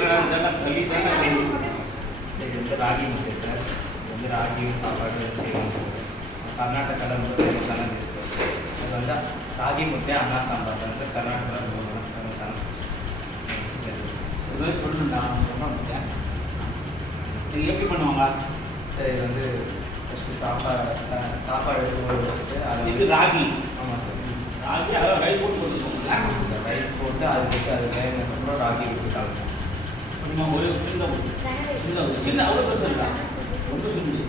இதெல்லாம் களி தானே. இது வந்து ராகி முட்டை சார். இது வந்து ராகியும் சாப்பாடு செய்வோம் சார். கர்நாடகாவில் வந்து ஃபேமஸான டிஷ் சார். அது வந்து ராகி முட்டை அண்ணா சாம்பார் வந்து கர்நாடகாவில் ரொம்ப ஃபேமஸான சரி இதுவே சொல்லணும்டா ரொம்ப முட்டேன். இது எப்படி பண்ணுவாங்க சார்? இது வந்து ஃபஸ்ட்டு சாப்பாடு வச்சுட்டு அது இது ராகி. ஆமாம் சார், ராகி அதாவது ரைஸ் போட்டு போட்டுக்கோங்களா? ரைஸ் போட்டு அதுக்கு அது வேணும்னு ராகி விட்டுட்டாங்க. கொஞ்சமா ஒரு சின்ன அவ்வளோ பெருசு இருக்கா? ரொம்ப சின்னது.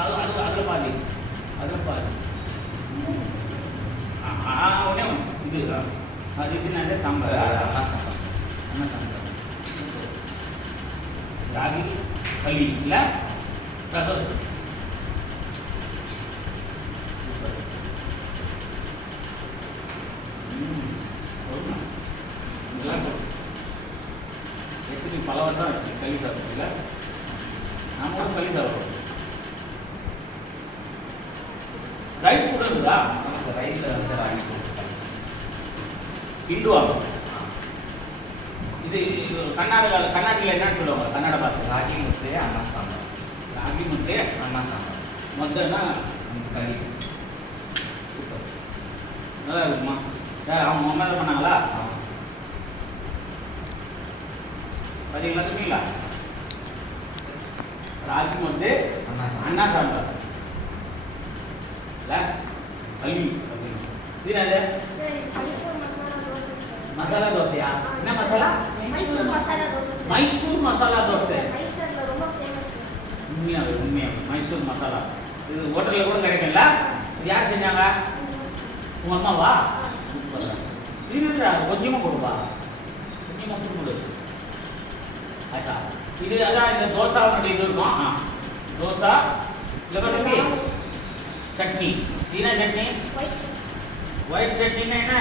அது அதில் பாதி உடனே இது அது இதுனாலே சாம்பார் அண்ணா சாம்பார் ராகி களி இல்லை எப்படி பல வருஷம் ஆச்சு களி சாப்பிட்றதுல. நம்மளும் களி சாப்பிட்றோம். ரைஸ் கூட இருக்குதா? ரைஸில் வந்து ராகி கிண்டுவாங்க. இது கர்நாடகாவில் என்னன்னு சொல்லுவாங்க? கன்னட பாஷை ராகி முட்டை அண்ணா சாம்பார். ராகி முட்டை அண்ணா சாம்பார் மொத்தம்னா களி. சூப்பர், நல்லா இருக்குமா? யார் அவங்க அம்மா தான் பண்ணாங்களா? பார்த்தீங்களா? சொன்னீங்களா? ராகி முட்டை அண்ணா சாம்பார் இல்லை களி அப்படின்னு. இது என்னது? மசாலா தோசையா? என்ன மசாலா? மைசூர் மசாலா தோசை. உண்மையாக மைசூர் மசாலா இது ஹோட்டலில் கூட கிடைக்கும்ல. இது யார் செஞ்சாங்க? உங்கள் அம்மாவா? சூப்பர். கொஞ்சமாக கொடுப்பா, கொஞ்சமாக கொடுக்குது. ஆச்சா, இது அதான் இந்த தோசாவுடைய இது இருக்கும். தோசா இல்லை சட்னி. என்ன சட்னி? ஒயிட் சட்னின்னா என்ன?